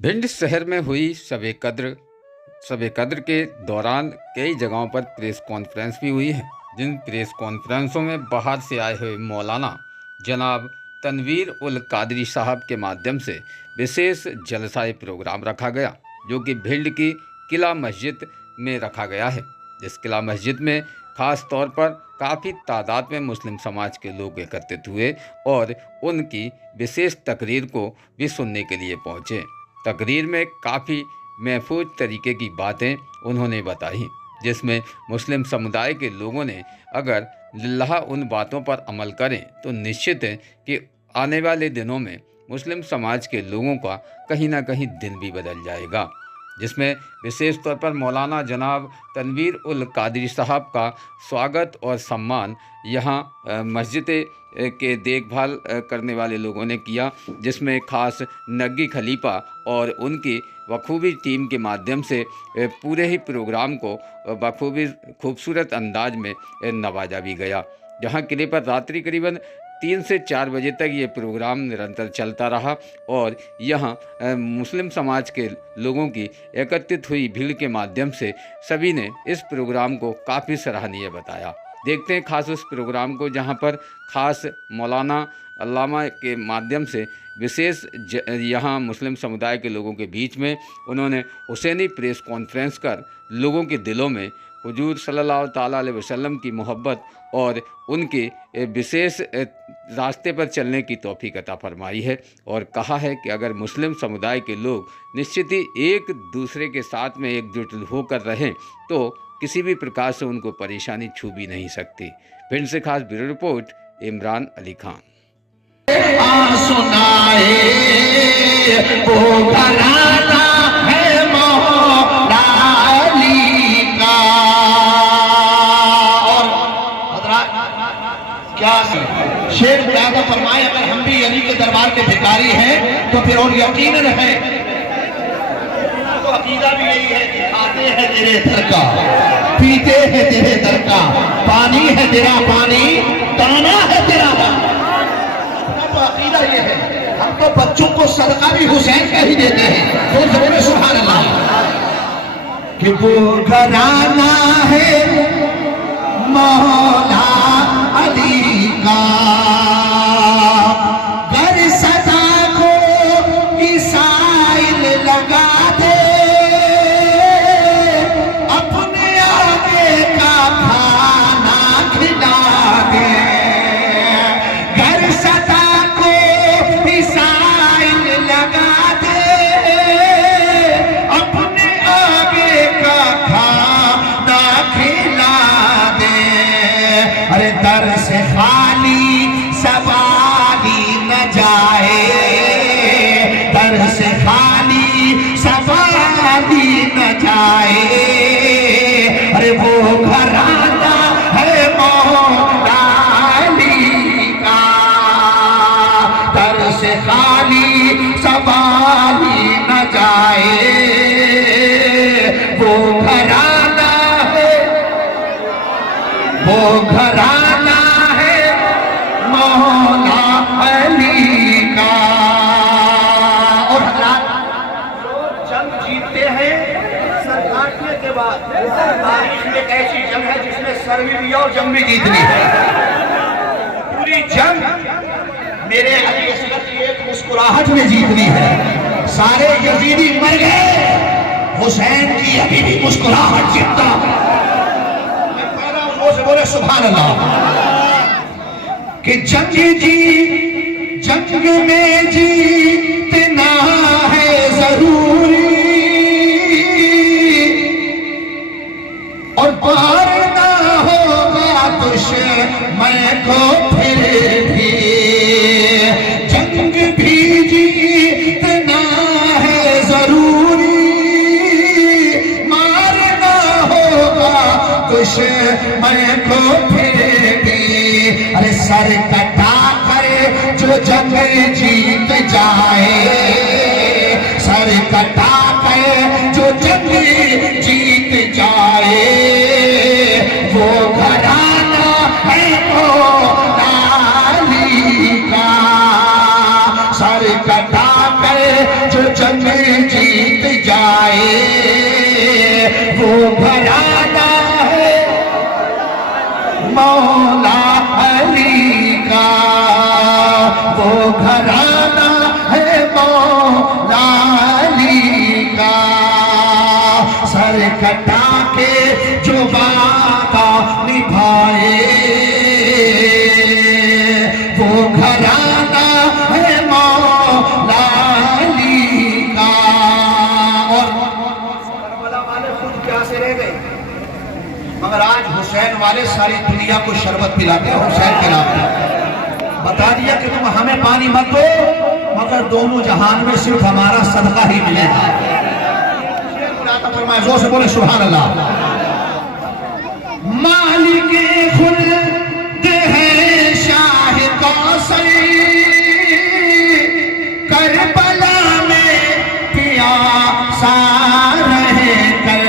भिंड शहर में हुई शब-ए-कद्र के दौरान कई जगहों पर प्रेस कॉन्फ्रेंस भी हुई है, जिन प्रेस कॉन्फ्रेंसों में बाहर से आए हुए मौलाना जनाब तनवीर उल कादरी साहब के माध्यम से विशेष जलसाई प्रोग्राम रखा गया, जो कि भिंड की किला मस्जिद में रखा गया है। इस किला मस्जिद में ख़ास तौर पर काफ़ी तादाद में मुस्लिम समाज के लोग एकत्रित हुए और उनकी विशेष तकरीर को भी सुनने के लिए पहुँचे। तकरीर में काफ़ी महफूज तरीके की बातें उन्होंने बताई, जिसमें मुस्लिम समुदाय के लोगों ने अगर लिल्लाह उन बातों पर अमल करें तो निश्चित है कि आने वाले दिनों में मुस्लिम समाज के लोगों का कहीं ना कहीं दिन भी बदल जाएगा। जिसमें विशेष तौर पर मौलाना जनाब तनवीर उल कादरी साहब का स्वागत और सम्मान यहाँ मस्जिद के देखभाल करने वाले लोगों ने किया, जिसमें ख़ास नग्गी खलीफा और उनकी बखूबी टीम के माध्यम से पूरे ही प्रोग्राम को बखूबी खूबसूरत अंदाज में नवाजा भी गया। जहाँ किले पर रात्रि करीबन 3 से 4 बजे तक ये प्रोग्राम निरंतर चलता रहा और यहाँ मुस्लिम समाज के लोगों की एकत्रित हुई भीड़ के माध्यम से सभी ने इस प्रोग्राम को काफ़ी सराहनीय बताया। देखते हैं खास उस प्रोग्राम को, जहाँ पर खास मौलाना अल्लामा के माध्यम से विशेष यहाँ मुस्लिम समुदाय के लोगों के बीच में उन्होंने हुसैनी प्रेस कॉन्फ्रेंस कर लोगों के दिलों में हुजूर सल्लल्लाहु ताला अलैहि वसल्लम की मोहब्बत और उनके विशेष रास्ते पर चलने की तौफीक अता फरमाई है और कहा है कि अगर मुस्लिम समुदाय के लोग निश्चित ही एक दूसरे के साथ में एकजुट होकर रहें तो किसी भी प्रकार से उनको परेशानी छू भी नहीं सकती। भिंड से खास ब्यूरो रिपोर्ट इमरान अली खान। शेर ज्यादा फरमाए, अगर हम भी अली के दरबार के भिखारी हैं तो फिर और यकीनन है तो अकीदा भी यही है कि खाते हैं तेरे दर का, पीते हैं तेरे दर का, पानी है तेरा पानी, दाना है तेरा दाना। तो अकीदा ये है। हम तो बच्चों को सदका भी हुसैन का ही देते हैं। तो जोरे सुभान अल्लाह कि वो घराना है मौला अली का, घर सदा को मिसाइल लगा दे, अपने आगे का खाना खिला दे। घर सदा को मिसाइल लगा दे, अपने आगे का खाना खिला दे। अरे दर से खाली सवाली न जाए, दर से खाली सवाली न जाए। अरे वो घराना है मौला अली का, दर से खाली सवाली न जाए। वो घराना है, वो घराना है मौला अली का। और जंग जीतते हैं सर काटने के बाद, तारीख में एक ऐसी जंग है जिसमें सर भी दिया और जंग भी जीतनी है। पूरी जंग मेरे अली असगर की एक मुस्कुराहट में जीतनी है। सारे यजीदी मर गए, हुसैन की अभी भी मुस्कुराहट जिंदा है। बोले सुभान अल्लाह कि जंग में जीतना है जरूरी और पार ना होगा दुश्मन को फिर भी। जंग भी जीतना है जरूरी, मारना होगा दुश्मन को फिर भी। अरे सर कटा कर जो जंग जीत जाए, सर कटा कर जो जंग जीत जाए। वो घराना है मौला अली का, सर कटा कर जो जंग مولا علی کا، وہ گھرانہ ہے مولا علی کا، سر کٹا کے جو وعدہ نبھائے وہ گھرانہ ہے مولا علی کا۔ اور کربلا والے خود کیا سے رہ گئے، مگر آج حسین والے ساری دنیا کو شربت پلاتے ہیں، حسین پلاتے ہیں۔ بتا دیا کہ تم ہمیں پانی مت دو مگر دونوں جہان میں صرف ہمارا صدقہ ہی ملے گا۔ فرمائے زور سے بولے سبحان اللہ۔ مالک خلد ہے شاہ کوثر، کربلا میں پیاسا رہ کر،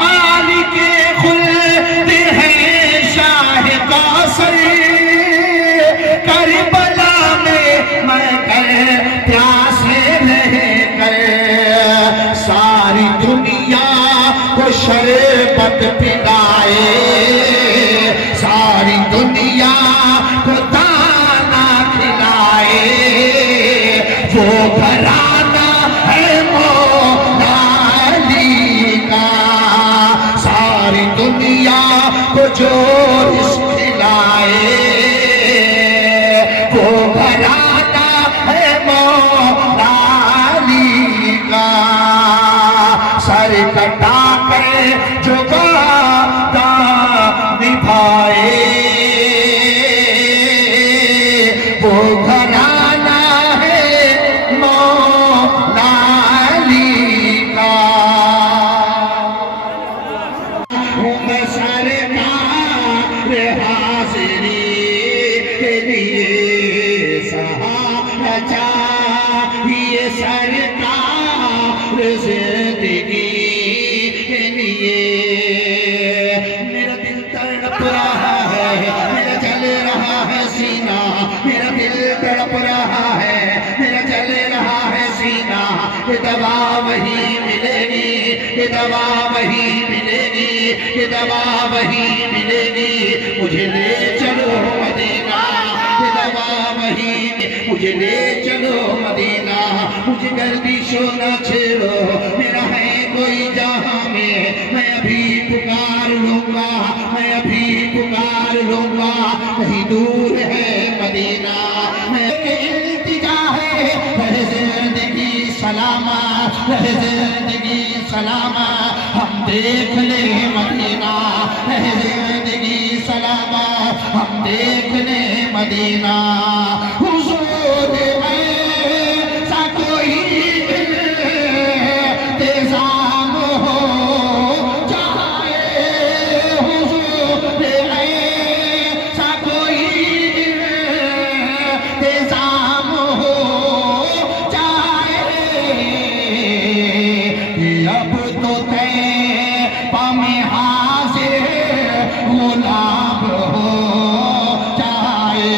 مالک خلد ہے شاہ کوثر، کربلا میں مر کر پیاسے رہ کر، ساری دنیا کو شربت پلائے، ساری دنیا کو دانا کھلائے، وہ گھرانہ ہے مولا علی کا، ساری دنیا کو جو رزق کھلائے، وہ گھرانہ ہے مولا علی کا، سر کٹا کر جو وعدہ نبھائے وہ گھرانہ ہے مولا علی کا۔ میں سرکار حاضری کے لیے سہارا چاہیے، سرکار زندگی کے لیے، میرا دل تڑپ رہا ہے، میرا جل رہا ہے سینہ، میرا دل تڑپ رہا ہے، میرا جل رہا ہے سینہ، یہ دوا وہی ملے گی، یہ دوا وہی ملے گی، یہ دوا وہی ملے گی، مجھے لے چلو مدینہ، یہ دوا وہی، مجھے لے چلو مدینہ، مجھے گردش نہ چھیڑو، میرا ہے کوئی جہاں میں ابھی پکار لوں گا، میں ابھی پکار لوں گا، کہیں دور ہے مدینہ، میں التجا ہے، رہ زندگی سلامت، رہ زندگی سلامت، ہم دیکھ لیں مدینہ، رہ زندگی سلامت، ہم دیکھ لیں مدینہ، حضور ایسا کوئی انتظام ہو جائے، حضور ایسا کوئی انتظام ہو جائے، کہ اب تو طیبہ میں حاضر غلام ہو جائے،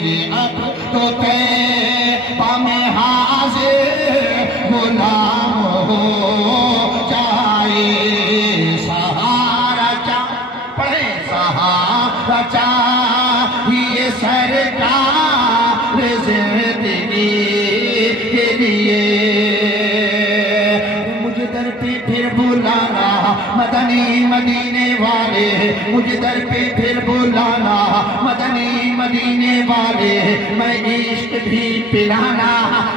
کہ اب تو طیبہ میں حاضر غلام ہو جائے، سہارا پڑھے سہارا چاہیے سرکار زندگی کے لیے، مجھے در پہ پھر بلانا مدنی مدینے والے، مجھے در پہ پھر بلانا مدنی مدینے والے، میں عشق بھی پلانا،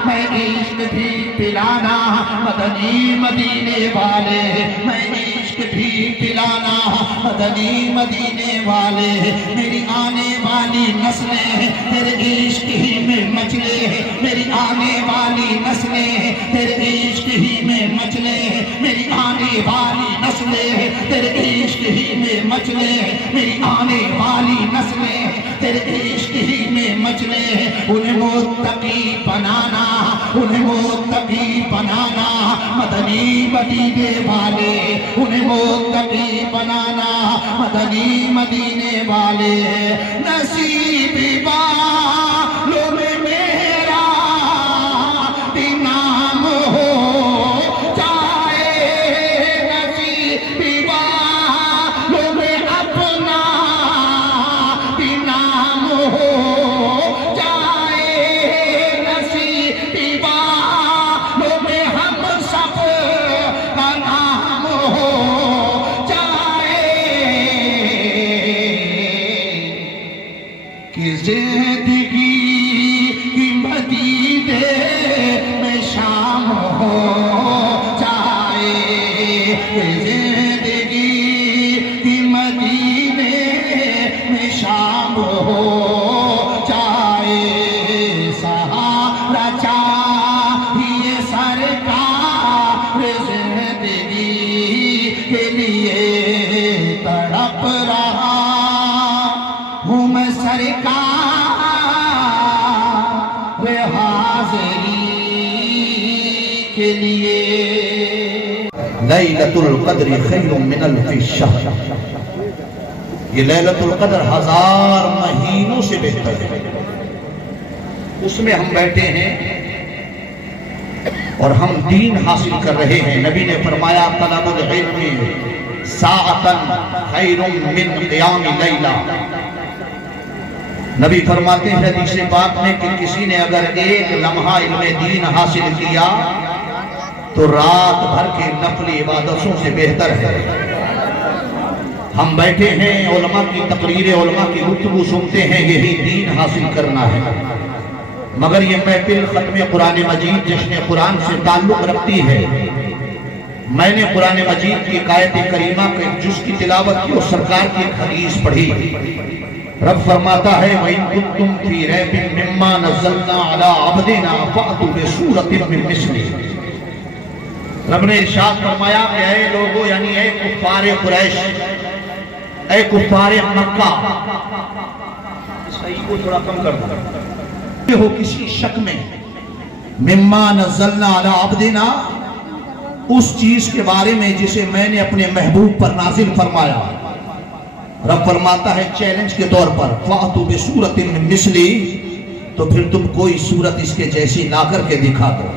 میں عشق بھی پلانا مدنی مدینے والے، میں عشق بھی پلانا مدنی مدینے والے، میری آنے والی نسلیں تیرے عشق ہی میں مچلے، میری آنے والی نسلیں تیرے عشق ہی میں مچلے، میری آنے والی نسلیں تیرے عشق ہی میں مچلے، میری آنے والی نسلیں تیرے عشق ہی میں مچلے، انہیں متقی بنانا، انہیں متقی بنانا مدنی مدینے والے، انہیں متقی بنانا مدنی مدینے والے، نصیب والوں میں میرا بھی نام ہو جائے، نصیب والوں میں اب زندگی کی مدینے میں شام ہو جائے، زندگی کی مدینے میں شام ہو جائے، سہارا چاہیے سرکار زندگی کے لیے تڑپ رہا ہوں میں سرکار حاضری کے لیے۔ لیلۃ القدر خیر من الف شہر، یہ لیلۃ القدر 1000 مہینوں سے بہتر ہے۔ اس میں ہم بیٹھے ہیں اور ہم دین حاصل کر رہے ہیں۔ نبی نے فرمایا طلب العلم ساعتاً خیر من قیام لیلہ۔ نبی فرماتے ہیں حدیث پاک میں کہ کسی نے اگر ایک لمحہ علم دین حاصل کیا تو رات بھر کے نفلی عبادتوں سے بہتر ہے۔ ہم بیٹھے ہیں، علماء کی تقریر، علماء کی گفتگو سنتے ہیں، یہی دین حاصل کرنا ہے۔ مگر یہ محفل ختم قرآن مجید جشن قرآن سے تعلق رکھتی ہے۔ میں نے قرآن مجید کی ایک آیت کریمہ کے ایک جز کی تلاوت کی اور سرکار کی ایک حدیث پڑھی۔ رب فرماتا ہے وَإِن كُنتُمْ فِي رَيْبٍ مِّمَّا نَزَّلْنَا عَلَىٰ عَبْدِنَا فَأْتُوا بِسُورَةٍ مِّن مِّثْلِهِ۔ رب نے ارشاد فرمایا کہ اے لوگو، یعنی اے کفار قریش، اے کفار مکہ، صحیح کو تھوڑا کم کر دو، ہو کسی شک میں، مما نزلنا علی عبدنا، اس چیز کے بارے میں جسے میں نے اپنے محبوب پر نازل فرمایا۔ رب فرماتا ہے چیلنج کے طور پر فَأْتُوا بِسُورَةٍ مِّن مِّثْلِهِ، تو پھر تم کوئی صورت اس کے جیسی لا کر کے دکھا دو۔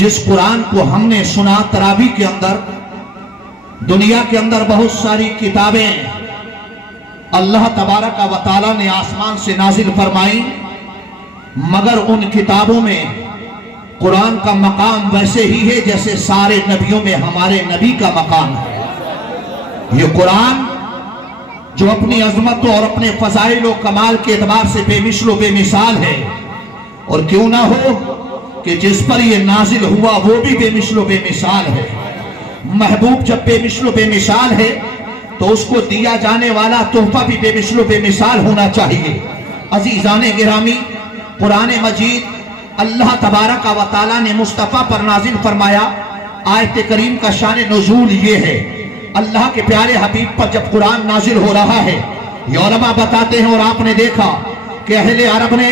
جس قرآن کو ہم نے سنا تراویح کے اندر، دنیا کے اندر بہت ساری کتابیں اللہ تبارک و تعالیٰ نے آسمان سے نازل فرمائیں، مگر ان کتابوں میں قرآن کا مقام ویسے ہی ہے جیسے سارے نبیوں میں ہمارے نبی کا مقام ہے۔ یہ قرآن جو اپنی عظمت اور اپنے فضائل و کمال کے اعتبار سے بے مثل و بے مثال ہے، اور کیوں نہ ہو کہ جس پر یہ نازل ہوا وہ بھی بے مثل و بے مثال ہے۔ محبوب جب بے مثل و بے مثال ہے تو اس کو دیا جانے والا تحفہ بھی بے مثل و بے مثال ہونا چاہیے۔ عزیزان گرامی، قرآن مجید اللہ تبارک و تعالیٰ نے مصطفیٰ پر نازل فرمایا۔ آیت کریم کا شان نزول یہ ہے، اللہ کے پیارے حبیب پر جب قرآن نازل ہو رہا ہے، یہ علماء بتاتے ہیں اور آپ نے دیکھا کہ اہل عرب نے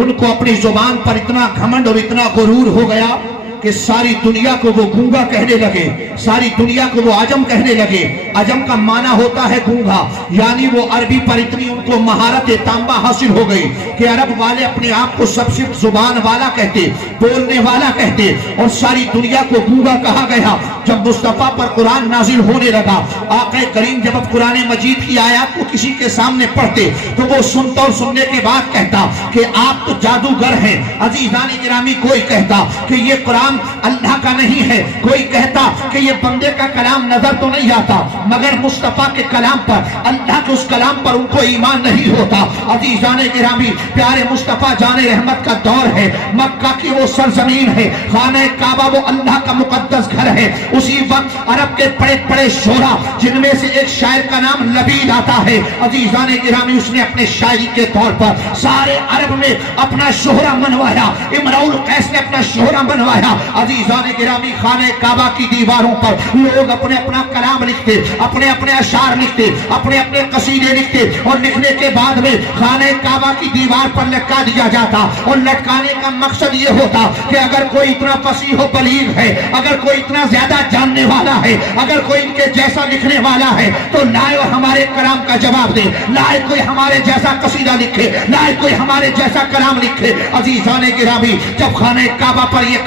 ان کو اپنی زبان پر اتنا گھمنڈ اور اتنا غرور ہو گیا کہ ساری دنیا کو وہ گونگا کہنے لگے، ساری دنیا کو وہ عجم کہنے لگے۔ عجم کا معنی ہوتا ہے گونگا، یعنی وہ عربی پر اتنی ان کو مہارت تامہ حاصل ہو گئی کہ عرب والے اپنے آپ کو سب صرف زبان والا کہتے، بولنے والا کہتے، اور ساری دنیا کو گونگا کہا گیا۔ جب مصطفیٰ پر قرآن نازل ہونے لگا، آقا کریم جب اب قرآن مجید کی آیات کو کسی کے سامنے پڑھتے تو وہ سنتا اور سننے کے بعد کہتا کہ آپ تو جادوگر ہیں۔ عزیزان گرامی، کوئی کہتا کہ یہ قرآن اللہ کا نہیں ہے، کوئی کہتا کہ یہ بندے کا کلام نظر تو نہیں آتا، مگر مصطفیٰ کے کلام پر، اللہ کے اس کلام پر ان کو ایمان نہیں ہوتا۔ عزیزان گرامی، پیارے مصطفیٰ جان رحمت کا دور ہے، مکہ کی وہ سرزمین ہے، خانہ کعبہ وہ اللہ کا مقدس گھر ہے۔ اسی وقت عرب کے بڑے بڑے شعرا، جن میں سے ایک شاعر کا نام لبید آتا ہے، عزیزان گرامی، اس نے اپنے شاعری کے طور پر سارے عرب میں اپنا شہرہ منوایا۔ امراء القیس نے اپنا شہرہ منوایا۔ عزیزان گرامی، خانہ کعبہ کی دیواروں پر لوگ اپنے اپنا کلام لکھتے، اپنے اپنے اشعار لکھتے، اپنے اپنے قصیدے لکھتے، اور لکھنے کے بعد میں خانہ کعبہ کی دیوار پر لٹکا دیا جاتا۔ اور لٹکانے کا مقصد یہ ہوتا کہ اگر کوئی اتنا فصیح و بلیغ ہے، اگر کوئی اتنا زیادہ جاننے والا ہے، اگر کوئی ان کے جیسا لکھنے والا ہے تو لائے اور ہمارے کلام کا جواب دے، لائے کوئی ہمارے جیسا قصیدہ لکھے، لائے کوئی ہمارے جیسا کلام لکھے۔ عزیزان گرامی، جب خانہ کعبہ پر یہ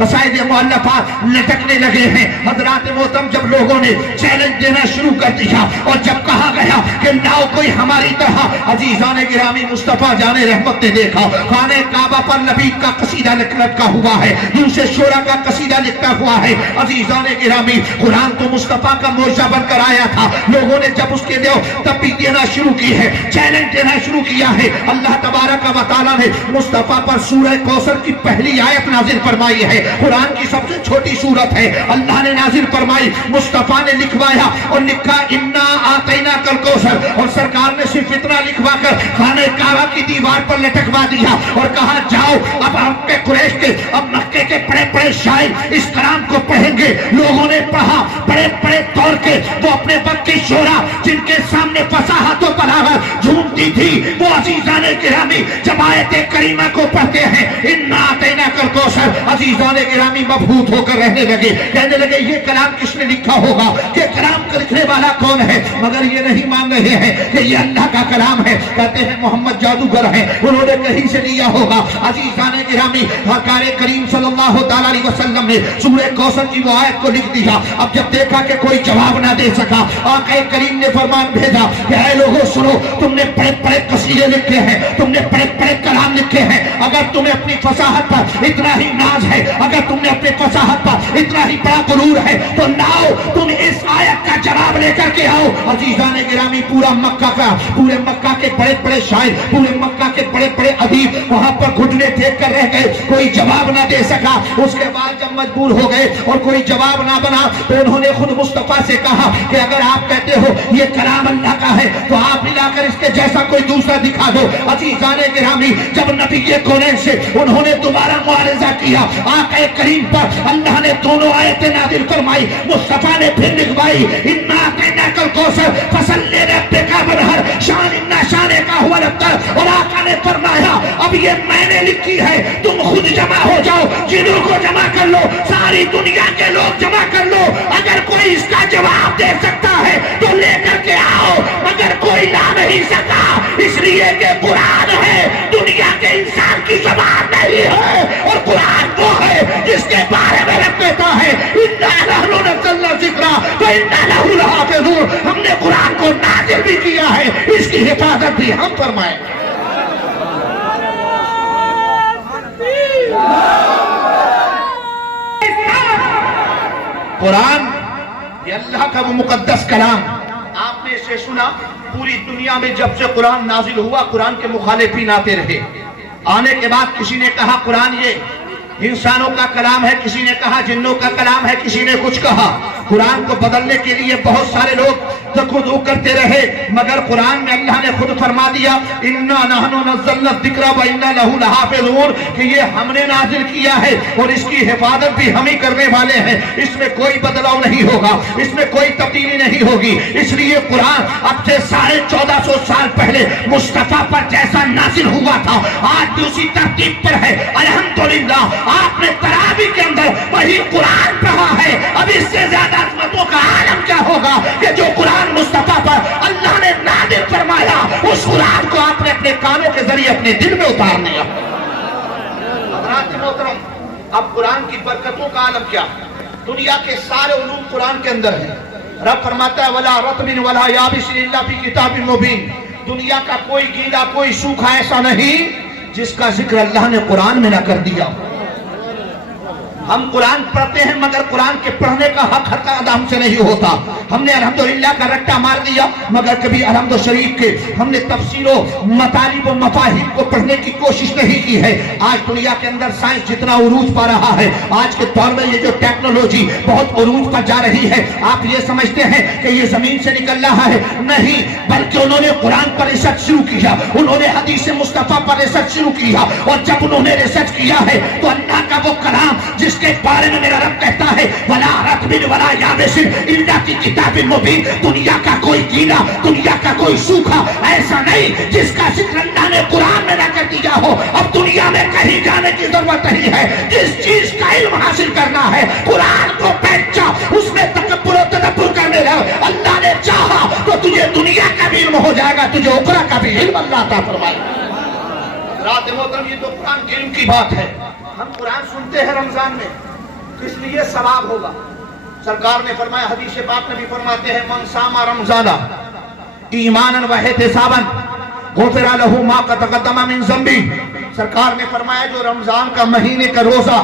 कसाइद मुअल्लफात लटकने लगे हैं। हजरात मोहतरम, जब लोगों ने चैलेंज देना शुरू कर दिया और जब कहा गया कि लाओ कोई हमारी तरह, अजीजान गिरामी मुस्तफा जाने रहमत ने देखा खाने काबा पर लबीब का कसीदा लटका हुआ है, यूसुफ शोरा का कसीदा लिखा हुआ है। अजीजान गिरामी, कुरान तो मुस्तफा का मोजा बनकर आया था, लोगों ने जब उसके लिए तब भी देना शुरू की है, चैलेंज देना शुरू किया है। अल्लाह तबारक व तआला ने मुस्तफा पर सूरह कौसर की पहली आयत नाजिल फरमाई है, कुरान की सबसे छोटी सूरत है, अल्लाह ने नाजिल फरमाई, मुस्तफा ने लिखवाया और लिखा इन्ना आतैना कल कौसर, और सरकार ने सिर्फ इतना लिखवा कर खाने काबा की दीवार पर लटकवा दिया और कहा जाओ अब आपके कुरैश के, अब मक्के के बड़े बड़े शायर इस कलाम को पढ़ेंगे। लोगों ने पढ़ा, बड़े बड़े तौर के वो अपने वक्त की शोरा जिनके सामने फसाहतों पर आकर झूमती थी, वो अजीजान गिरामी जब आयत करीमा को पढ़ते हैं इन्ना आतैना कल कौसर, अजीजान गिरामी मबहूत होकर रहने लगे, कहने लगे ये कलाम किसने लिखा होगा, ये कलाम लिखने वाला कौन है। मगर ये नहीं मान रहे हैं कि ये अल्लाह का कलाम है, कहते हैं मोहम्मद जादूगर है, उन्होंने कहीं से लिया होगा। अजीजान गिरामी, हकारे करीम सल्लल्लाहु तआला अलैहि वसल्लम ने सूरह कौसर की वो आयत को लिख दिया। अब जब देखा कि कोई जवाब ना दे सका, आका करीम ने फरमान भेजा कि ऐ लोगों सुनो, तुमने बड़े बड़े कसीदे लिखे हैं, तुमने बड़े बड़े कलाम लिखे हैं, अगर तुम्हें अपनी फसाहत पर इतना ही नाज है, अगर तुमने अपने फसाहत पर इतना ही बड़ा गुरूर है, तो लाओ तुम इस आयत का जवाब लेकर के आओ। अजीजान गिरामी, पूरे मक्का के बड़े बड़े शायर, पूरे मक्का के बड़े बड़े अदीब वहां पर घुटने टेक कर रह गए, कोई जवाब ना दे सका। उसके बाद जब मजबूर हो गए और कोई जवाब ना बना तो उन्होंने खुद मुस्तफा से कहा कि अगर आप कहते हो ये कलाम अल्लाह का है तो आप मिलाकर इसके जैसा कोई दूसरा दिखा दो। अजीजान गिरामी, जब नबी कौनैन से उन्होंने दोबारा मुआरजा किया, आका करीम पर अल्लाह ने दोनों आयतें नाज़िल फरमाई, मुस्तफा ने फिर लिखवाई इन्ना आतैना कल कौसर फसल्ली लिरब्बिका वनहर शान इन्ना शाने का हुआ अब्तर, और आका ने फरमाया अब ये मैंने लिखी है, तुम खुद जमा हो जाओ, जिन्हों को जमा कर लो, सारी दुनिया के लोग जमा कर लो, अगर कोई इसका जवाब दे सकता है तो लेकर के आओ, मगर कोई ला नहीं सका, इसलिए कि कुरान है, दुनिया के इंसान की ज़बान नहीं है, और कुरान वो है जिसके बारे में रब कहता है इन्ना नहनु नज़्ज़लना ज़िक्रा व इन्ना लहु लहाफ़िज़ून, हमने कुरान को नाज़िल भी किया है, इसकी हिफाजत भी हम फरमाएंगे। कुरान ये अल्लाह का वो मुकद्दस कलाम, आपने इसे सुना, पूरी दुनिया में जब से कुरान नाजिल हुआ कुरान के मुखालिफीन आते रहे, आने के बाद किसी ने कहा कुरान ये इंसानों का कलाम है, किसी ने कहा जिन्नों का कलाम है, किसी ने कुछ कहा। कुरान को बदलने के लिए बहुत सारे लोग तकद्दुम करते रहे, मगर कुरान में अल्लाह ने खुद फरमा दिया इन्ना नहनु नज़्ज़लना ज़िक्रा व इन्ना लहु लहाफ़िज़ून, कि ये हमने नाजिल किया है और इसकी हिफाजत भी हम ही करने वाले हैं, इसमें कोई बदलाव नहीं होगा, इसमें कोई तब्दीली नहीं होगी। इसलिए कुरान अब से 1450 साल पहले मुस्तफा पर जैसा नाजिल हुआ था आज भी उसी तरतीब पर है। अल्हम्दुलिल्लाह, आपने तरावी के अंदर वही कुरान पढ़ा है, अब इससे ज्यादा अज़मतों का आलम क्या होगा कि जो कुरान मुस्तफा पर अल्लाह ने नाज़िल फरमाया, उस कुरान को आपने अपने कानों के जरिए अपने दिल में उतार लिया। हज़रात मोहतरम, अब कुरान की बरकतों का आलम क्या, दुनिया के सारे उलूम कुरान के अंदर है। रब फरमाता है वला रत्बिन वला याबिसिन इल्ला फी किताबिन मुबीन, दुनिया का कोई गीला कोई सूखा ऐसा नहीं जिसका जिक्र अल्लाह ने कुरान में ना कर दिया। हम कुरान पढ़ते हैं मगर कुरान के पढ़ने का हक हर का हमसे नहीं होता। हमने अल्हम्दुलिल्लाह का रट्टा मार दिया, मगर कभी अल्हम्दुलिल्लाह शरीफ के हमने तफसीरों मतालिब व मफाहिम को पढ़ने की कोशिश नहीं की है। आज दुनिया के अंदर साइंस जितना उरूज पा रहा है, आज के दौर में ये जो टेक्नोलॉजी बहुत उरूज पर जा रही है, आप ये समझते हैं कि ये जमीन से निकल रहा है, नहीं, बल्कि उन्होंने कुरान पर रिसर्च शुरू किया, उन्होंने हदीस मुस्तफा पर रिसर्च शुरू किया, और जब उन्होंने रिसर्च किया है तो अल्लाह का वो कलाम जिसके बारे में मेरा रब कहता है वला रत्बिन वला याबिसिन इल्ला फी किताबिन मुबीन, दुनिया का कोई गीला दुनिया का कोई सूखा ऐसा नहीं जिसका जिक्र अल्लाह ने कुरान में ना कर दिया हो। अब दुनिया में कहीं जाने की जरूरत नहीं है, जिस चीज का इल्म हासिल करना है कुरान को पहचा, उसमें तकब्बुर और तदब्बुर करने लगे। अल्लाह ने चाहा तो तुझे दुनिया का भी इल्म हो जाएगा, तुझे उखरा का भी इल्म अल्लाह अता फरमाएगा। رات محترم یہ تو قرآن کریم کی بات ہے. ہم قرآن سنتے ہیں رمضان میں کس لیے؟ ثواب ہوگا. سرکار نے فرمایا، حدیث پاک نبی فرماتے ہیں، من صام رمضان ایمانا واحتسابا غفر لہ ما تقدم من ذنبہ. سرکار نے فرمایا جو رمضان کا مہینے کا روزہ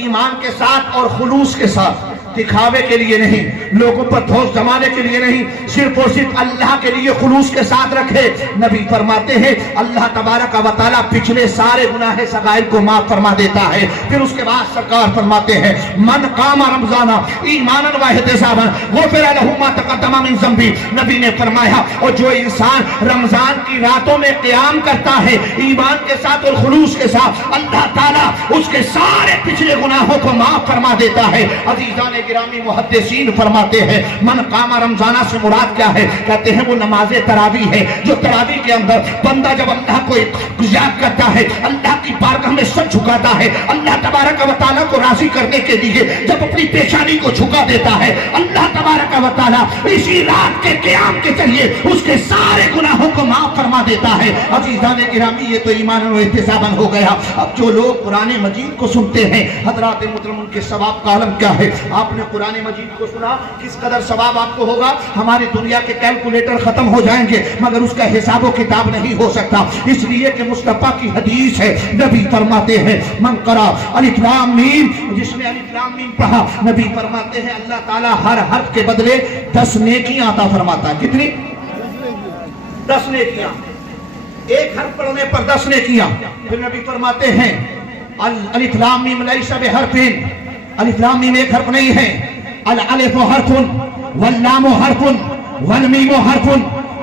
ایمان کے ساتھ اور خلوص کے ساتھ، دکھاوے کے لیے نہیں، لوگوں پر دھوس جمانے کے لیے نہیں، صرف اور صرف اللہ کے لیے خلوص کے ساتھ رکھے، نبی فرماتے ہیں اللہ تبارک و تعالیٰ پچھلے سارے گناہ صغائر کو معاف فرما دیتا ہے. پھر اس کے بعد سرکار فرماتے ہیں، من قام رمضان ایمانا واحتسابا غفر لہ ما تقدم من ذنبہ. نبی نے فرمایا اور جو انسان رمضان کی راتوں میں قیام کرتا ہے ایمان کے ساتھ اور خلوص کے ساتھ، اللہ تعالیٰ اس کے سارے پچھلے گناہوں کو معاف فرما دیتا ہے. عزیزان گرامی محدثین فرماتے ہیں من قام رمضانہ سے مراد کیا ہے؟ کہتے ہیں وہ نماز تراویح ہے، جو تراویح کے اندر بندہ جب اللہ کو یاد کرتا ہے، اللہ کی بارگاہ میں سر جھکاتا ہے، اللہ تبارک و تعالیٰ کو راضی کرنے کے لیے جب اپنی پیشانی کو جھکا دیتا ہے، اللہ تبارک و تعالیٰ اسی رات کے قیام کے ذریعے اس کے سارے گناہوں کو معاف فرما دیتا ہے. عزیزان گرامی یہ تو ایمان و احتساباً ہو گیا. اب جو لوگ قرآن مجید کو سنتے ہیں حضرات محترم، ان کے ثواب کا عالم کیا ہے؟ آپ نے قرآن مجید کو سنا، کس قدر ثواب آپ کو ہوگا؟ ہماری دنیا کے کیلکولیٹر ختم ہو جائیں گے مگر اس کا حساب و کتاب نہیں ہو سکتا، اس لیے کہ مصطفیٰ کی حدیث ہے. نبی فرماتے ہیں من قرأ الف لام میم، جس نے الف لام میم پڑھا، نبی فرماتے ہیں اللہ تعالیٰ ہر حرف کے بدلے 10 نیکیاں عطا فرماتا ہے. کتنی؟ 10 نیکیاں. ایک حرف پڑھنے پر 10 نیکیاں. پھر نبی فرماتے ہیں الف لام میم لیس بحرف، الف لام میم ایک حرف نہیں ہے، الالف حرف واللام حرف والمیم حرف.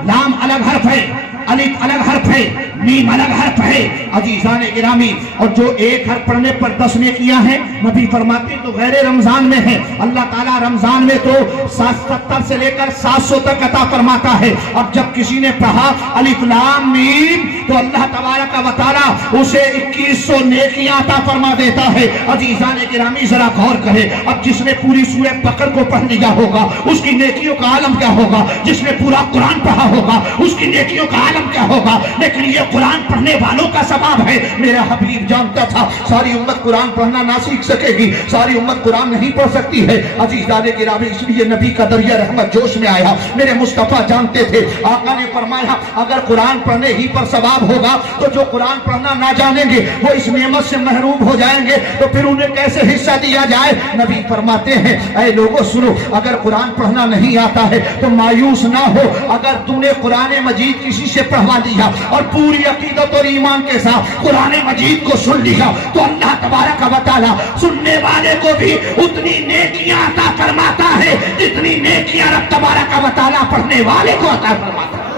لام الگ حرف ہے، الف الگ حرف ہے، میم الگ حرف ہے. عزیزان گرامی، اور جو ایک حرف پڑھنے پر 10 نیکیاں ہیں، نبی فرماتے تو غیر رمضان میں ہے. اللہ تعالیٰ رمضان میں تو 70 سے لے کر 700 تک عطا فرماتا ہے. اب جب کسی نے پڑھا الف لام میم تو اللہ تبارک و تعالیٰ اسے 2100 نیکیاں عطا فرما دیتا ہے. عزیزان گرامی ذرا غور کرے، اب جس نے پوری سورہ بقرہ کو پڑھ لیا ہوگا اس کی نیکیوں کا عالم کیا ہوگا؟ جس نے پورا قرآن پڑھا ہوگا اس کی نیکیوں کا عالم کیا ہوگا؟ لیکن یہ قرآن پڑھنے والوں کا ثواب ہے. میرا حبیب جانتا تھا ساری امت قرآن پڑھنا نہ سیکھ سکے گی، ساری امت قرآن نہیں پڑھ سکتی ہے. عزیزان گرامی، اس لیے نبی کا دریا رحمت جوش میں آیا. میرے مصطفیٰ جانتے تھے، آقا نے فرمایا اگر قرآن پڑھنے ہی پر ثواب ہوگا تو جو قرآن پڑھنا نہ جانیں گے وہ اس نعمت سے محروم ہو جائیں گے، تو پھر انہیں کیسے حصہ دیا جائے؟ نبی فرماتے ہیں اے لوگوں سنو، اگر قرآن پڑھنا نہیں آتا ہے تو مایوس نہ ہو. اگر تم نے قرآن مجید کسی سے پڑھوا دیا اور پوری عقیدت اور ایمان کے ساتھ قرآن مجید کو سن لیا تو اللہ تبارک و تعالیٰ سننے والے کو بھی اتنی نیکیاں عطا فرماتا ہے جتنی نیکیاں رب تبارک و تعالیٰ پڑھنے والے کو عطا فرماتا ہے.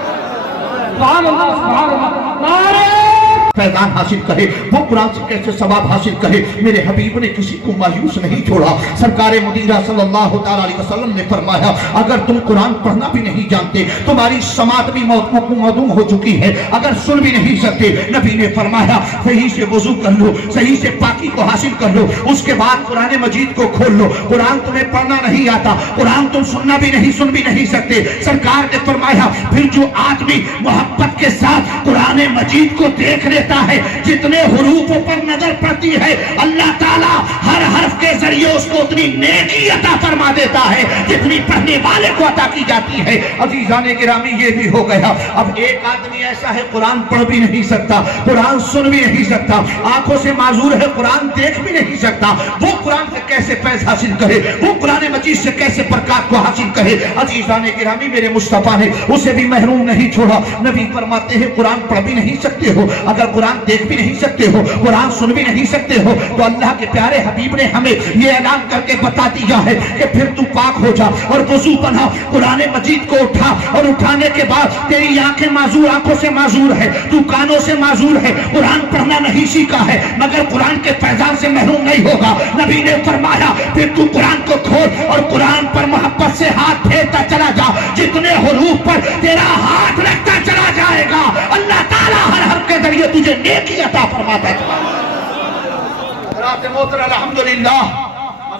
سبحان اللہ، سبحان اللہ، نعرہ فیضان حاصل کرے، وہ قرآن سے کیسے ثواب حاصل کرے. میرے حبیب نے کسی کو مایوس نہیں چھوڑا. سرکار مدینہ صلی اللہ علیہ وسلم نے فرمایا اگر تم قرآن پڑھنا بھی نہیں جانتے، تمہاری سماعت بھی معدوم ہو چکی ہے، اگر سن بھی نہیں سکتے، نبی نے فرمایا صحیح سے وضو کر لو، صحیح سے پاکی کو حاصل کر لو، اس کے بعد قرآن مجید کو کھول لو. قرآن تمہیں پڑھنا نہیں آتا، قرآن تم سننا بھی نہیں، سن بھی نہیں سکتے. سرکار نے فرمایا پھر جو آدمی محبت کے ساتھ قرآن مجید کو دیکھ لیتا ہے، جتنے حروفوں پر نظر پڑتی ہے، اللہ تعالیٰ ہر حرف کے ذریعے اس کو اتنی نیکی عطا فرما دیتا ہے جتنی پڑھنے والے کو عطا کی جاتی ہے. عزیزان گرامی، یہ بھی ہو گیا. اب ایک آدمی ایسا ہے قرآن پڑھ بھی نہیں سکتا، قرآن سن بھی نہیں سکتا، آنکھوں سے معذور ہے، قرآن دیکھ بھی نہیں سکتا. وہ قرآن سے کیسے فیض حاصل کرے؟ وہ قرآن مجید سے کیسے برکات کو حاصل کرے؟ عزیزان گرامی، میرے مصطفیٰ نے اسے بھی محروم نہیں چھوڑا. نبی فرماتے ہیں قرآن پڑھ بھی نہیں سکتے ہو، اگر قرآن دیکھ بھی نہیں سکتے ہو، قرآن سن بھی نہیں سکتے ہو، تو اللہ کے پیارے حبیب نے ہمیں یہ اعلان کر کے بتا دیا ہے کہ پھر تو پاک ہو جا اور وضو بنا، قرآن مجید کو اٹھا، اور اٹھانے کے بعد تیری آنکھیں معذور، آنکھوں سے معذور ہے، تو کانوں سے معذور ہے، قرآن پڑھنا نہیں سیکھا ہے مگر قرآن کے فیضان سے محروم نہیں ہوگا. نبی نے فرمایا پھر تو قرآن کو کھول اور قرآن پر محبت سے ہاتھ پھیرتا چلا جا، جتنے حروف پر تیرا ہاتھ رکھتا چلا جائے گا اللہ تعالیٰ ہر حرف کے ذریعے تجھے نیکی عطا فرماتا ہے. رات محترم الحمدللہ،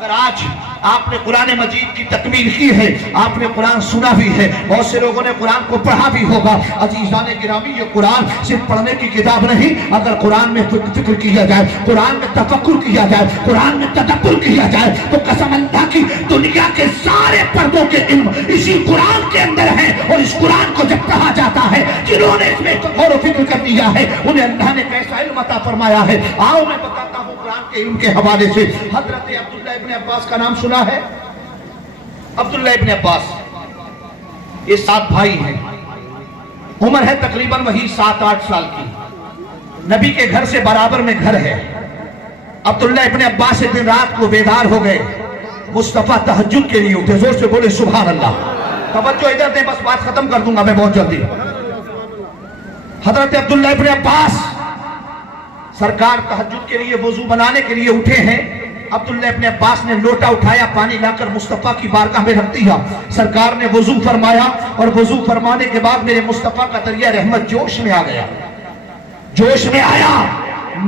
अगर आज आपने कुरान मजीद की तकमील की है, आपने कुरान सुना भी है, बहुत से लोगों ने कुरान को पढ़ा भी होगा। अजीजान गिरामी, ये कुरान सिर्फ पढ़ने की किताब नहीं, अगर कुरान में फिक्र किया जाए, कुरान में तफक्कुर किया जाए, कुरान में तदब्बुर किया जाए, तो कसम अल्लाह की दुनिया के सारे पर्दों के इल्म इसी कुरान के अंदर है। और इस कुरान को जब पढ़ा जाता है, जिन्होंने इसमें गौर व फिक्र कर दिया है, उन्हें अल्लाह ने कैसा इल्म अता फरमाया है। आओ मैं बताता हूँ कुरान के इल्म के हवाले से। हजरत अब्दुल्लाह इब्न अब्बास का नाम सुना है? अब्दुल्लाह इब्न अब्बास, ये 7 भाई हैं, उम्र है तकरीबन वही 7-8 साल की, नबी के घर से बराबर में घर है। अब्दुल्लाह इब्न अब्बास एक दिन रात को बेदार हो गए, मुस्तफा तहज्जुद के लिए उठे, जोर से बोले सुभान अल्लाह। तवज्जो इधर दे, बस बात खत्म कर दूंगा मैं बहुत जल्दी। हजरत अब्दुल्लाह इब्न अब्बास सरकार तहज्जुद के लिए वुजू बनाने के लिए उठे हैं। अब्दुल्लाह इब्न अब्बास ने लोटा उठाया, पानी लाकर मुस्तफा की बारगाह में रख दिया। सरकार ने वुजू फरमाया और वुजू फरमाने के बाद मेरे मुस्तफा का दरिया रहमत जोश में आ गया, जोश में आया।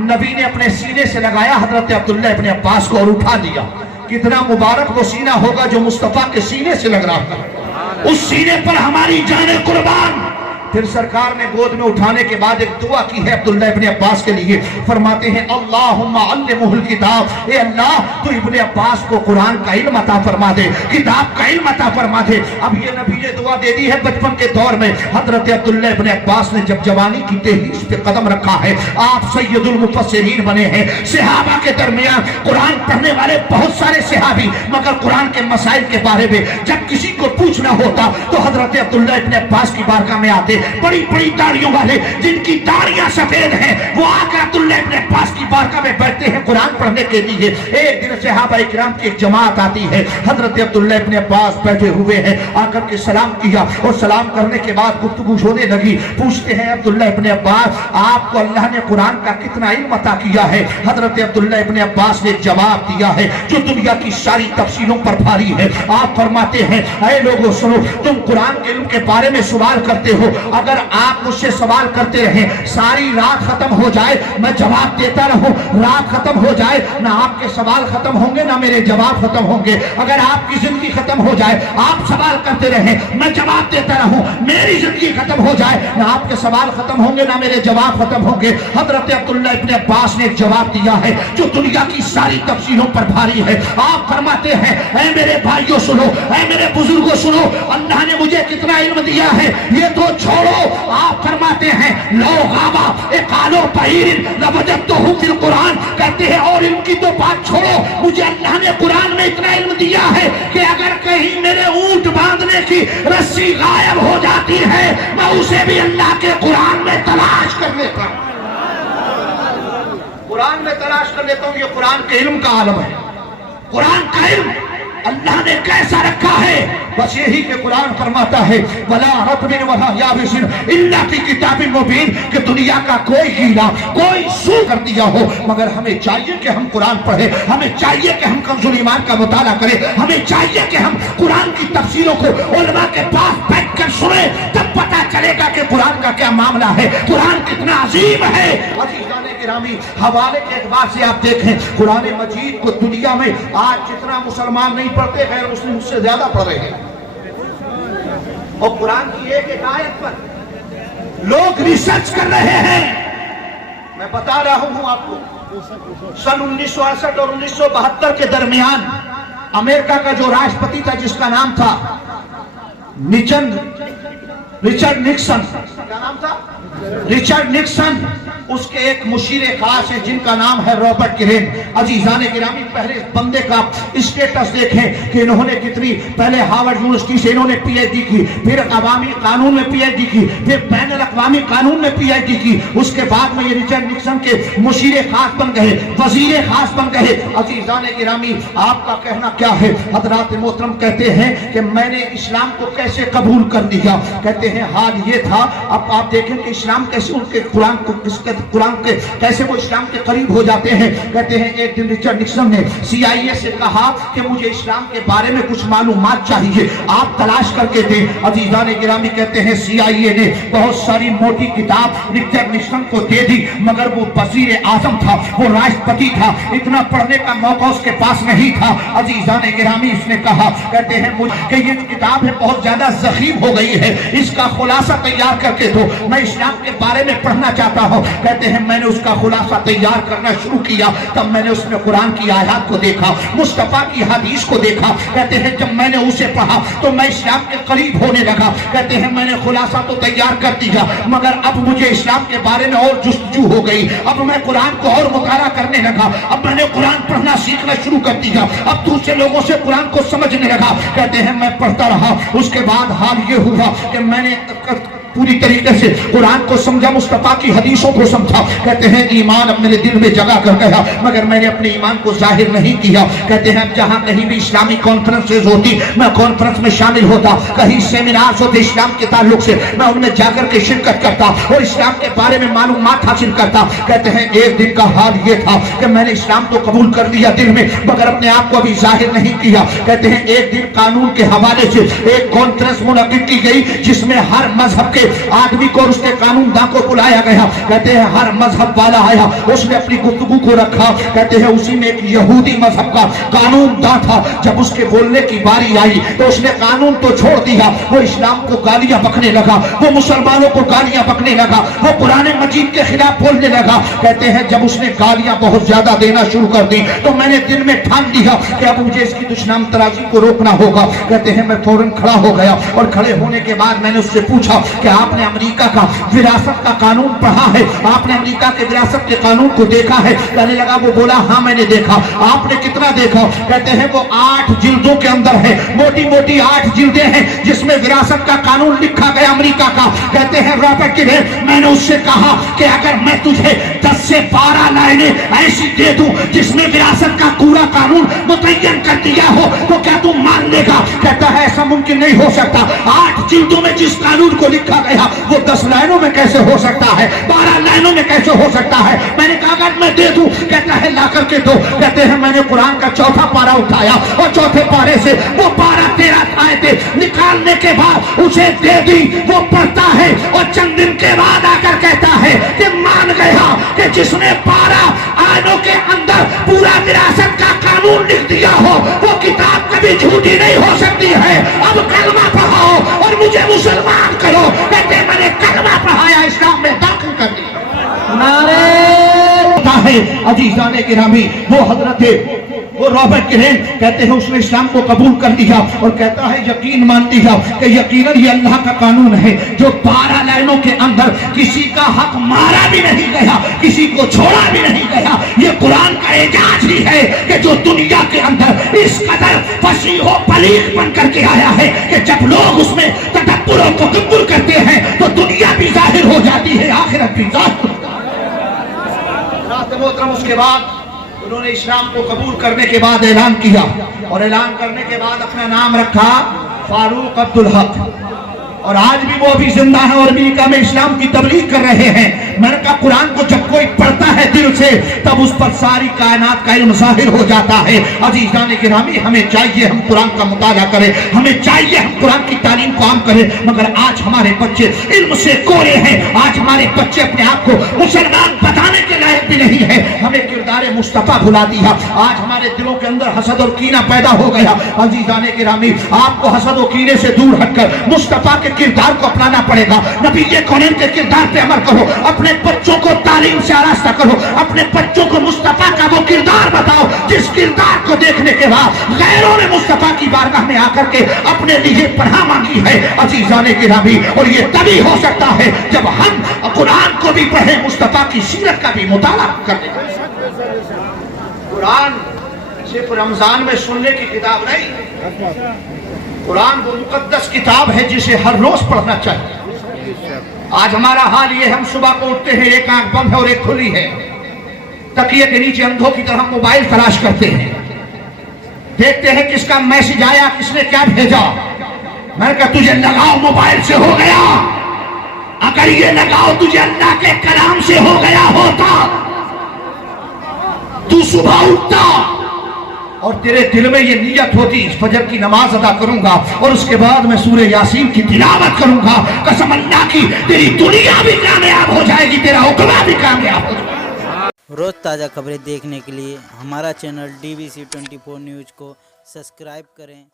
नबी ने अपने सीने से लगाया हजरत अब्दुल्लाह इब्न अब्बास को और उठा दिया। कितना मुबारक वो सीना होगा जो मुस्तफा के सीने से लग रहा था, उस सीने पर हमारी जाने कुर्बान। फिर सरकार ने गोद में उठाने के बाद एक दुआ की है अब्दुल्लाह इब्न अब्बास के लिए। फरमाते हैं अल्लाहुम्मा अल्लिमुहुल किताब, ए अल्लाह तू इब्न अब्बास को कुरान का इल्म अता फरमा दे, किताब का इल्म अता फरमा दे। अब ये नबी ने दुआ दे दी है बचपन के दौर में। हजरत अब्दुल्लाह इब्न अब्बास ने जब जवानी की तेहीस पे कदम रखा है, आप सैयदुल मुफस्सिरीन बने हैं। सहाबा के दरमियान कुरान पढ़ने वाले बहुत सारे सहाबी, मगर कुरान के मसाइल के बारे में जब किसी को पूछना होता तो हजरत अब्दुल्लाह इब्न अब्बास की बारगाह में आते। बड़ी बड़ी दाढ़ियों वाले जिनकी दाढ़ियां सफेद हैं, वो आकर अब्दुल्लाह इब्न अब्बास की बारगाह में बैठते हैं कुरान पढ़ने के लिए। एक दिन सहाबा इकराम की एक जमात आती है, हजरत अब्दुल्लाह इब्न अब्बास बैठे हुए हैं, आकर के सलाम किया और सलाम करने के बाद गुफ्तगू होने लगी। पूछते हैं अब्दुल्लाह इब्न अब्बास, आपको अल्लाह ने कुरान का कितना इल्म अता किया है? हजरत अब्दुल्लाह इब्न अब्बास ने जवाब दिया है जो दुनिया की सारी तफसीलों पर भारी है। आप फरमाते हैं, ऐ लोगों सुनो, तुम कुरान के इल्म के बारे में सवाल करते हो, अगर आप मुझसे सवाल करते रहे, सारी रात खत्म हो जाए, मैं जवाब देता रहूं, रात खत्म हो जाए, ना आपके सवाल खत्म होंगे ना मेरे जवाब खत्म होंगे। अगर आपकी जिंदगी खत्म हो जाए, आप सवाल करते रहे, मैं जवाब देता रहूं, मेरी जिंदगी खत्म हो जाए, ना आपके सवाल खत्म होंगे ना मेरे जवाब खत्म होंगे। हजरत अब्दुल्लाह इब्न अब्बास ने एक जवाब दिया है जो दुनिया की सारी तफसीलों पर भारी है। आप फरमाते हैं, ऐ मेरे भाइयों सुनो, ऐ मेरे बुजुर्गों सुनो, अल्लाह ने मुझे कितना इल्म दिया है ये तो छोड़ो। आप फरमाते हैं, लो गाबा एकालो पहीरिन लवजदतहु फिल कुरान, कहते हैं और इनकी तो बात छोड़ो, मुझे अल्लाह ने कुरान में इतना इल्म दिया है कि अगर कहीं मेरे ऊंट बांधने की रस्सी गायब हो जाती है, मैं उसे भी अल्लाह के कुरान में तलाश कर लेता हूं, कुरान में तलाश कर लेता हूं। ये कुरान के इल्म का आलम है। कुरान का इल्म अल्लाह ने कैसा रखा है, बस यही कि कुरान फरमाता है वला रतबिन वला याबिसिन इल्ला फी किताबिन मुबीन, कि दुनिया का कोई कीड़ा कोई सू कर दिया हो, मगर हमें चाहिए कि हम कुरान पढ़े, हमें चाहिए कि हम कंजुल ईमान का मुताला करें, हमें चाहिए कि हम कुरान की तफसीरों को उलमा के पास बैठकर सुने, तब पता चलेगा कि कुरान का क्या मामला है, कुरान कितना अजीम है। अजीजाने गिरामी, हवाले के एतबार से आप देखें, कुरान मजीद को दुनिया में आज जितना मुसलमान नहीं पढ़ते, गैर मुस्लिम उससे ज्यादा पढ़ रहे हैं। और कुरान की एक एक आयत पर लोग रिसर्च कर रहे हैं। मैं बता रहा हूं आपको, सन 1968 और 1972 के दरमियान अमेरिका का जो राष्ट्रपति था जिसका नाम था रिचर्ड निक्सन, क्या नाम था? रिचर्ड निक्सन, उसके एक मुशीर खास है जिनका नाम है रॉबर्ट किरेन। अजीजान गिरामी, पहले इस बंदे का स्टेटस देखें कि इन्होंने कितनी, पहले हार्वर्ड यूनिवर्सिटी से इन्होंने पीएचडी की, फिर अवामी कानून में पीएचडी की, फिर बैन अल-अक़वामी कानून में पीएचडी की, उसके बाद में ये रिचर्ड निक्सन के मुशीर खास बन गए, वजीर खास बन गए। अजीजान गिरामी, आपका कहना क्या है? हजरात मोहतरम कहते हैं कि मैंने इस्लाम को कैसे कबूल कर लिया, कहते हैं हाल ये था, अब आप देखें कि इस्लाम कैसे उनके कुरान को किसके कुरान के कैसे वो इस्लाम के करीब हो जाते हैं। कहते हैं एक दिन रिचर्ड निक्सन ने CIA से कहा कि मुझे इस्लाम के बारे में कुछ मालूमात चाहिए, आप तलाश करके दें। अजीजान गिरामी कहते हैं CIA ने बहुत सारी मोटी किताब रिचर्ड निक्सन को दे दी, मगर वो वजीर आजम था, वो राष्ट्रपति था, इतना पढ़ने का मौका उसके पास नहीं था। अजीजान गिरामी उसने कहा, कहते हैं मुझे ये किताब है बहुत ज्यादा ज़ख़ीम हो गई है, इसका खुलासा तैयार करके दो, मैं इस्लाम के बारे में पढ़ना चाहता हूँ। कहते हैं मैंने उसका खुलासा तैयार करना शुरू किया, तब मैंने उसमें कुरान की आयत को देखा, मुस्तफा की हदीस को देखा। कहते हैं जब मैंने उसे पढ़ा तो मैं इस्लाम के करीब होने लगा। कहते हैं मैंने खुलासा तो तैयार कर दिया, मगर अब मुझे इस्लाम के बारे में और जुस्तजू हो गई। अब मैं कुरान को और मुताला करने लगा, अब मैंने कुरान पढ़ना सीखना शुरू कर दिया, अब दूसरे लोगों से कुरान को समझने लगा। कहते हैं मैं पढ़ता रहा, उसके बाद हाल ये हुआ कि मैंने पूरी तरीके से कुरान को समझा, मुस्तफा की हदीसों को समझा। कहते हैं ईमान अब मेरे दिल में जगह कर गया, मगर मैंने अपने ईमान को जाहिर नहीं किया। कहते हैं जहां कहीं भी इस्लामी कॉन्फ्रेंसेज होती, मैं कॉन्फ्रेंस में शामिल होता, कहीं सेमिनार्स होते इस्लाम के ताल्लुक से, मैं उनमें जाकर के शिरकत करता और इस्लाम के बारे में मालूमात हासिल करता। कहते हैं एक दिन का हाल ये था कि मैंने इस्लाम तो कबूल कर लिया दिल में, मगर अपने आप को अभी जाहिर नहीं किया। कहते हैं एक दिन कानून के हवाले से एक कॉन्फ्रेंस मुनक्किद की गई, जिसमें हर मजहब के आदमी को और उसके कानूनदा को बुलाया गया। कहते हैं हर मजहब वाला आया, उसने अपनी गुफ्तगू को रखा। कहते हैं उसी में एक यहूदी मजहब का कानूनदा था, जब उसके बोलने की बारी आई तो उसने कानून तो छोड़ दिया, वो इस्लाम को गालियां बकने लगा, वो मुसलमानों को गालियां बकने लगा, वो कुरान मजीद के खिलाफ बोलने लगा। कहते हैं जब उसने गालियां बहुत ज्यादा देना शुरू कर दी तो मैंने दिल में ठान लिया कि अब मुझे इसकी दुश्मन तराजी को रोकना होगा। कहते हैं मैं फौरन खड़ा हो गया और खड़े होने के बाद मैंने उससे पूछा कि आपने अमेरिका का विरासत का कानून पढ़ा है, आपने अमेरिका के विरासत के कानून को देखा है? कहने लगा, वो बोला हाँ मैंने देखा। आपने कितना देखा? कहते हैं वो 8 जिल्दों के अंदर है, मोटी मोटी 8 जिल्दें हैं जिसमें विरासत का कानून लिखा गया अमेरिका का। कहते हैं रॉबर्ट किलेन, मैंने उससे कहा कि अगर मैं तुझे 10 से 12 लाइनें ऐसी दे दूं जिसमें विरासत का पूरा कानून मुतय्यन कर दिया हो तो क्या तू मान लेगा? कहता है ऐसा मुमकिन नहीं हो सकता, 8 जिल्दों में जिस कानून को लिखा गया वो 10 लाइनों में कैसे हो सकता है, 12 लाइनों में कैसे हो सकता है? मैंने कहा अगर मैं दे दूं, कहता है ला करके दो। कहते हैं मैंने कुरान का 4था पारा उठाया और 4थे पारे से वो 12-13 आयतें निकालने के बाद उसे दे दी। वो पढ़ता है और चंद दिन के बाद आकर कहता है कि मान गया कि जिसने 12 आयतों के अंदर पूरा विरासत का कानून लिख दिया हो वो किताब कभी झूठी नहीं हो सकती है। अब कलमा पढ़ाओ और मुझे मुसलमान करो। कहते मैंने कलमा पढ़ाया, इस्लाम में दाखिल कर दिया। नारे है अजीजाने गिरामी, वो हजरत वो रॉबर्ट किलेन कहते हैं उसने इस्लाम को कबूल कर लिया और कहता है यकीन मान लिया कि यकीनन ये अल्लाह का कानून है जो 12 लाइनों के अंदर किसी का हक मारा भी नहीं गया, किसी को छोड़ा भी नहीं गया। ये कुरान का एजाज ही है कि जो दुनिया के अंदर इस कदर फसीह व बलीग बन करके आया है कि जब लोग उसमें तदब्बुर और तदब्बुर करते हैं तो दुनिया भी जाहिर हो जाती है, आखिरत भी जाहिर। मोहतरम उसके बाद उन्होंने इस्लाम को कबूल करने के बाद ऐलान किया और ऐलान करने के बाद अपना नाम रखा फारूक अब्दुल हक। और आज भी वो अभी जिंदा है और अमेरिका में इस्लाम की तबलीग कर रहे हैं। मैंने कहा कुरान को जब कोई पढ़ता है दिल से तब उस पर सारी कायनात का इल्म जाहिर हो जाता है। अजीज़ान गिरामी, हमें चाहिए हम कुरान का मुताला करें, हमें चाहिए हम कुरान की तालीम को आम करें, मगर आज हमारे बच्चे इल्म से कोरे हैं। आज हमारे बच्चे अपने आप को मुसलमान बताने के लायक भी नहीं है। हमें किरदार मुस्तफा भुला दिया। आज हमारे दिलों के अंदर हसद और कीना पैदा हो गया। अजीज़ान गिरामी, आपको हसद और कीने से दूर हटकर मुस्तफा के किरदार को अपनाना पड़ेगा। नबी के कौनेन के किरदार पे अमल करो, अपने बच्चों को तालीम से आरास्ता करो, अपने बच्चों को मुस्तफा का वो किरदार बताओ जिस किरदार को देखने के बाद गैरों ने मुस्तफा की बारगाह में आकर के अपने लिए पनाह मांगी है। अजीज़ाने गिरामी, और ये तभी हो सकता है जब हम कुरान को भी पढ़े, मुस्तफा की सीरत का भी मुताला करें। कुरान सिर्फ रमजान में सुनने की किताब नहीं, कुरान वो मुकद्दस किताब है जिसे हर रोज पढ़ना चाहिए। आज हमारा हाल ये, हम सुबह को उठते हैं, एक आंख बंद है और एक खुली है, तकिए के नीचे अंधों की तरह मोबाइल तलाश करते हैं, देखते हैं किसका मैसेज आया, किसने क्या भेजा। मैंने कहा तुझे लगाओ मोबाइल से हो गया, अगर ये लगाव तुझे अल्लाह के कलाम से हो गया होता, तू सुबह उठता और तेरे दिल में ये नियत होती, इस फजर की नमाज अदा करूंगा और उसके बाद मैं सूरह यासीन की तिलावत करूंगा, कसम अल्लाह की तेरी दुनिया भी कामयाब हो जाएगी, तेरा उकबा भी कामयाब हो जाएगा। रोज़ ताज़ा खबरें देखने के लिए हमारा चैनल DBC 24 न्यूज़ को सब्सक्राइब करें।